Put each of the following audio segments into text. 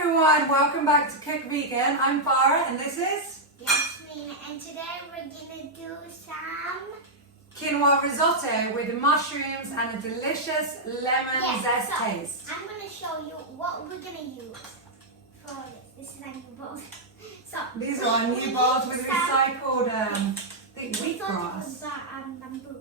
everyone, welcome back to Cook Vegan. I'm Farah and this is Yasmin, and today we're gonna do some Quinoa Risotto with mushrooms and a delicious lemon zest taste. I'm gonna show you what we're gonna use for this. This is our new bowl. So These are our new bowls with recycled wheatgrass. Bamboo.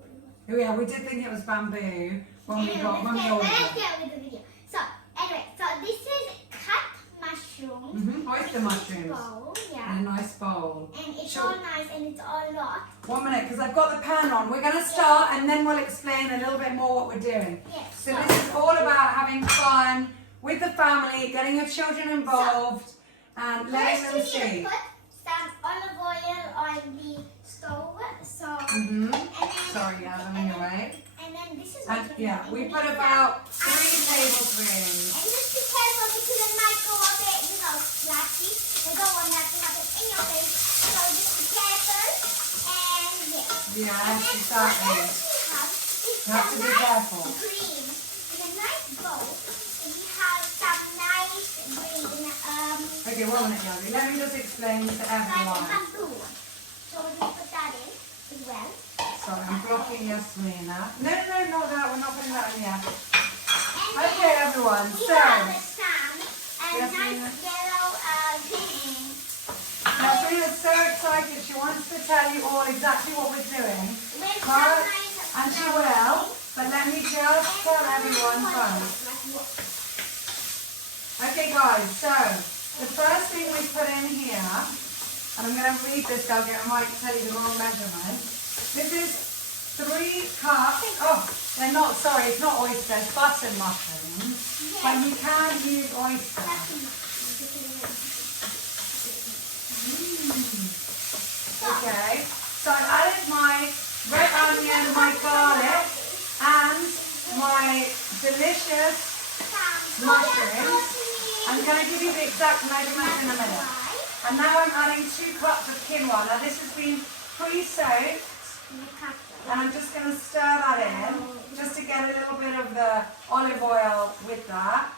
Oh yeah, we did think it was bamboo when we ordered Let's it. get with the video. So anyway, this is cut mushrooms. Oyster mushrooms. Bowl, In a nice bowl. And it's all nice and it's all locked. 1 minute, because I've got the pan on. We're going to start and then we'll explain a little bit more what we're doing. Yes. So this is all about having fun with the family, getting your children involved and letting them see. Put some olive oil on the stove. Mm-hmm. Sorry, I'm in your way. And then this is we put about 3 tablespoons. And just be careful because it might go a bit, flashy. I don't want that to happen in your face. So just be careful. And Yes, exactly. You have to be careful. Green. In a nice bowl. And you have some nice green. Okay, 1 minute, Yasmin. Let me just explain to everyone. Bamboo. So we're going to put that in as well. Sorry, I'm blocking Yasmina. No, not that. We're not putting that in yet. Okay, everyone. We So, have some Yasmina. nice yellow green. Yasmina's so excited. She wants to tell you all exactly what we're doing. With some But, nice and she will. But let me just tell everyone first. Okay, guys. So, the first thing we put in here, and I'm going to read this. I might tell you the wrong measurement. This is 3 cups. Oh, they're not, sorry, it's not oysters, button mushrooms. Yes. But you can use oyster. Okay, so I added my red onion, my garlic, and my delicious mushrooms. I'm going to give you the exact measurements in a minute. And now I'm adding 2 cups of quinoa. Now this has been pre-soaked. And I'm just going to stir that in, just to get a little bit of the olive oil with that,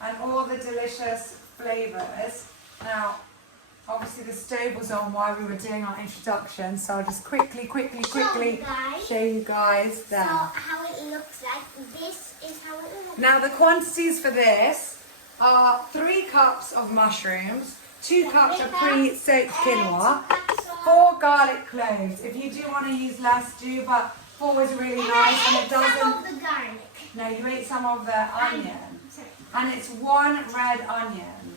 and all the delicious flavours. Now, obviously the stove was on while we were doing our introduction, so I'll just quickly show you guys there. So how it looks like, this is how it looks. Now the quantities for this are 3 cups of mushrooms, 2 cups of pre-soaked quinoa, 4 garlic cloves. If you do want to use less, do, but 4 is really nice and it doesn't. Some of the garlic. No, you ate some of the onion. And it's 1 red onion.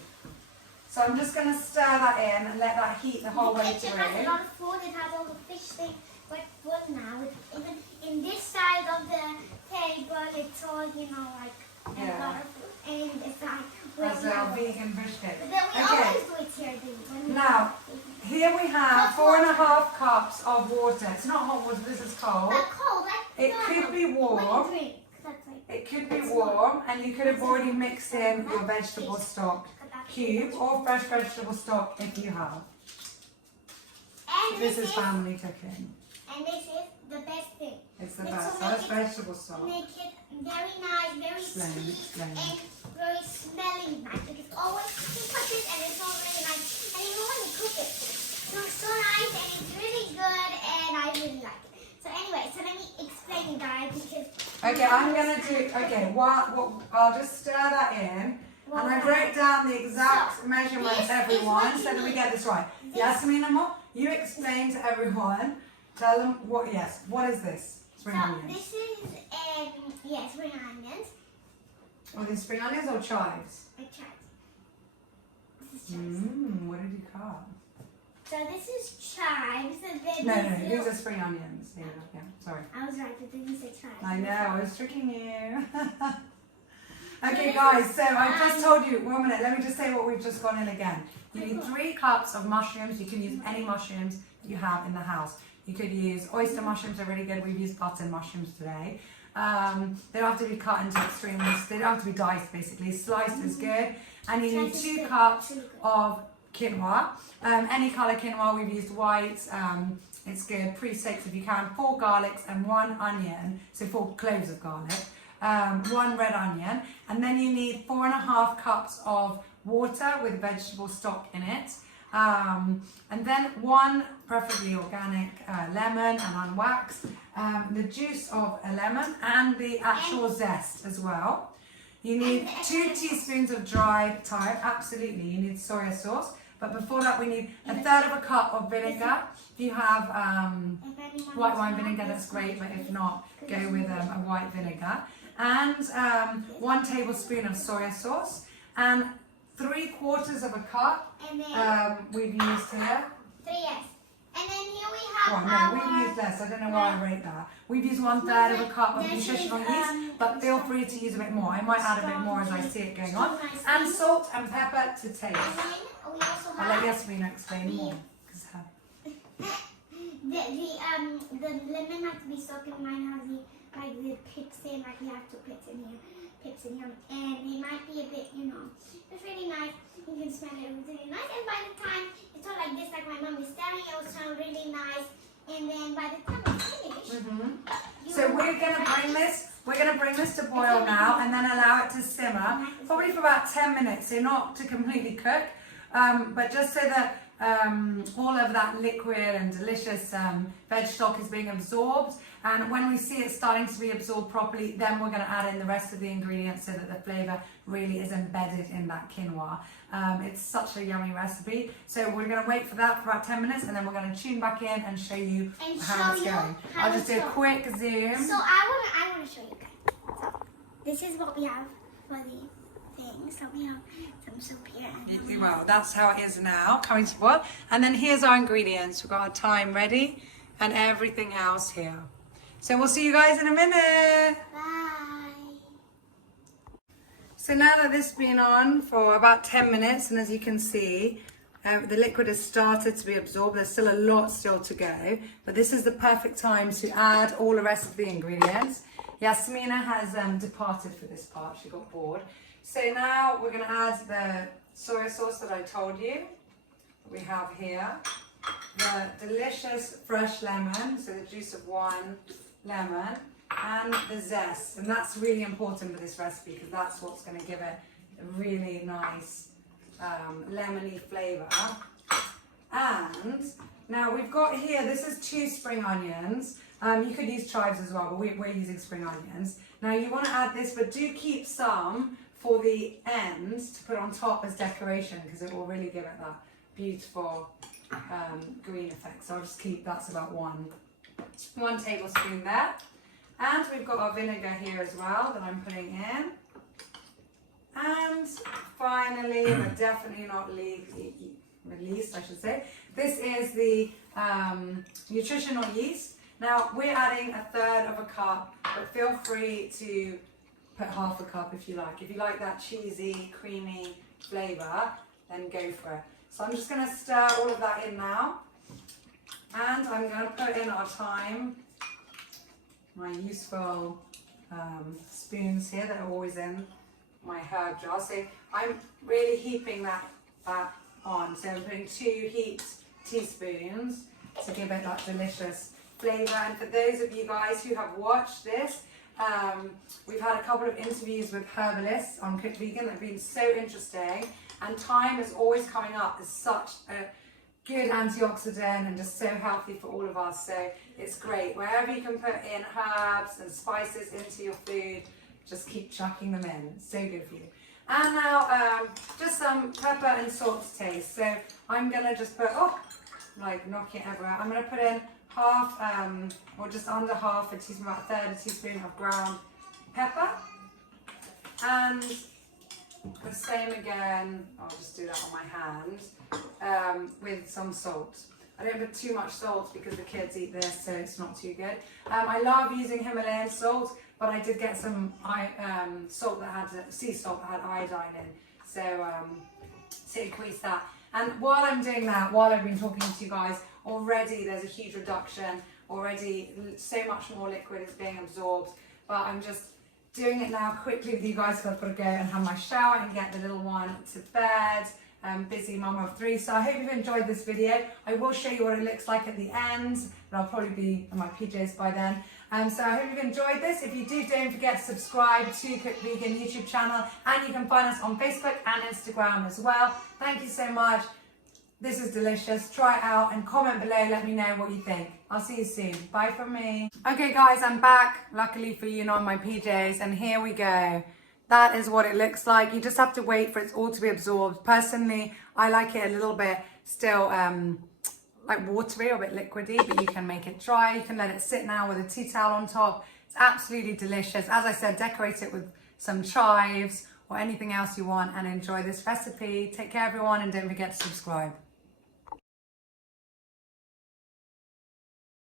So I'm just going to stir that in and let that heat the whole way through. It has a lot of food. It has all the fish thing. But good now. Even in this side of the table, it's all a lot of food. And it's That's our vegan brisket. But then we always do it here. Now, here we have 4.5 cups of water. It's not hot water, this is cold. Cold. It could be warm. It could be warm, and you could have already mixed in your vegetable stock cube or fresh vegetable stock if you have. And This is family cooking. And this is the best thing. It's the best. That's vegetable stock. Make it very nice, very sweet, and very smelly nice. Because always you put it and it's all really nice. And even when you cook it, it looks so nice and it's really good and I really like it. So anyway, so let me explain you guys because... Okay, I'm going to do... Okay, I'll just stir that in. And I wrote down the exact measurements, everyone, so that we get this right. Yasmina, you explain to everyone. Tell them what is this? Spring onions. This is, spring onions. Are these spring onions or chives? Chives. This is chives. What did you cut? So this is chives. No, these are spring onions. Yeah, sorry. I was right, but then you said chives. I know, I was tricking you. Okay guys, so I just told you, 1 minute, let me just say what we've just gone in again. You need 3 cups of mushrooms. You can use any mushrooms that you have in the house. You could use oyster mushrooms, are really good. We've used button mushrooms today. They don't have to be cut into extreme, they don't have to be diced basically. Sliced is good. And you need 2 cups of quinoa. Any colour quinoa, we've used white. It's good. Pre-soaked if you can. 4 garlics and 1 onion, so 4 cloves of garlic. 1 red onion, and then you need 4.5 cups of water with vegetable stock in it. And then 1 preferably organic lemon and unwaxed, the juice of a lemon and the actual zest as well. You need 2 teaspoons of dried thyme, absolutely, you need soya sauce. But before that we need 1/3 cup of vinegar. If you have white wine vinegar, that's great, but if not, go with a white vinegar. And 1 tablespoon of soya sauce, and 3/4 cup we've used here. 3, yes. And then here we have Well, no, we've used less. I don't know why I rate that. We've used 1/3 cup of nutritional yeast, but feel free to use a bit more. I might add a bit more as I see it going on. And salt and pepper to taste. And then we also I'll let have Yasmina explain more. the lemon has to be soaked in. Mine has the pips in, like we have 2 pips in here. And they might be a bit, it's really nice. You can smell it, it's really nice. And by the time it's all like this, like my mom is telling you, it will smell really nice. And then by the time it's finished, So we're gonna bring this to boil now, and then allow it to simmer, probably for about 10 minutes. So not to completely cook, but just so that all of that liquid and delicious veg stock is being absorbed. And when we see it starting to be absorbed properly, then we're going to add in the rest of the ingredients so that the flavour really is embedded in that quinoa. It's such a yummy recipe. So we're going to wait for that for about 10 minutes, and then we're going to tune back in and show you how it's going. I'll just do a quick zoom. So I want to show you guys. So this is what we have for the thing. So we have some soup here. And well, that's how it is now, coming to boil. And then here's our ingredients. We've got our thyme ready and everything else here. So we'll see you guys in a minute. Bye. So now that this has been on for about 10 minutes, and as you can see, the liquid has started to be absorbed. There's still a lot still to go, but this is the perfect time to add all the rest of the ingredients. Yasmina has departed for this part. She got bored. So now we're going to add the soya sauce that I told you we have here, the delicious fresh lemon, so the juice of 1 lemon, and the zest. And that's really important for this recipe because that's what's going to give it a really nice lemony flavour. And now we've got here, this is 2 spring onions. You could use chives as well, but we're using spring onions. Now you want to add this, but do keep some for the ends to put on top as decoration because it will really give it that beautiful green effect. So I'll just keep, that's about 1 tablespoon there. And we've got our vinegar here as well that I'm putting in. And finally, but definitely not least, I should say, this is the nutritional yeast. Now we're adding 1/3 cup, but feel free to put 1/2 cup if you like. If you like that cheesy, creamy flavour, then go for it. So I'm just going to stir all of that in now. And I'm going to put in our thyme, my useful spoons here that are always in my herb jar. So I'm really heaping that on. So I'm putting 2 heaped teaspoons to give it that delicious flavour. And for those of you guys who have watched this, we've had a couple of interviews with herbalists on Cook Vegan that have been so interesting. And thyme is always coming up as such a good antioxidant and just so healthy for all of us. So it's great. Wherever you can put in herbs and spices into your food, just keep chucking them in. It's so good for you. And now just some pepper and salt to taste. So I'm going to just put, like knock it everywhere. I'm going to put in half, or just under half a teaspoon, about 1/3 teaspoon of ground pepper. And the same again, I'll just do that on my hand, with some salt. I don't put too much salt because the kids eat this, so it's not too good. I love using Himalayan salt, but I did get some salt that had, sea salt that had iodine in, so increase that. And while I'm doing that, while I've been talking to you guys, already there's a huge reduction, already so much more liquid is being absorbed, but I'm just doing it now quickly with you guys because I've got to go and have my shower and get the little one to bed. Busy mama of 3. So I hope you've enjoyed this video. I will show you what it looks like at the end, but I'll probably be in my PJs by then. So I hope you've enjoyed this. If you do, don't forget to subscribe to Cook Vegan YouTube channel, and you can find us on Facebook and Instagram as well. Thank you so much. This is delicious. Try it out and comment below. Let me know what you think. I'll see you soon. Bye from me. Okay guys, I'm back. Luckily for you, not in my PJs, and here we go. That is what it looks like. You just have to wait for it all to be absorbed. Personally, I like it a little bit still like watery or a bit liquidy, but you can make it dry. You can let it sit now with a tea towel on top. It's absolutely delicious. As I said, decorate it with some chives or anything else you want and enjoy this recipe. Take care everyone, and don't forget to subscribe.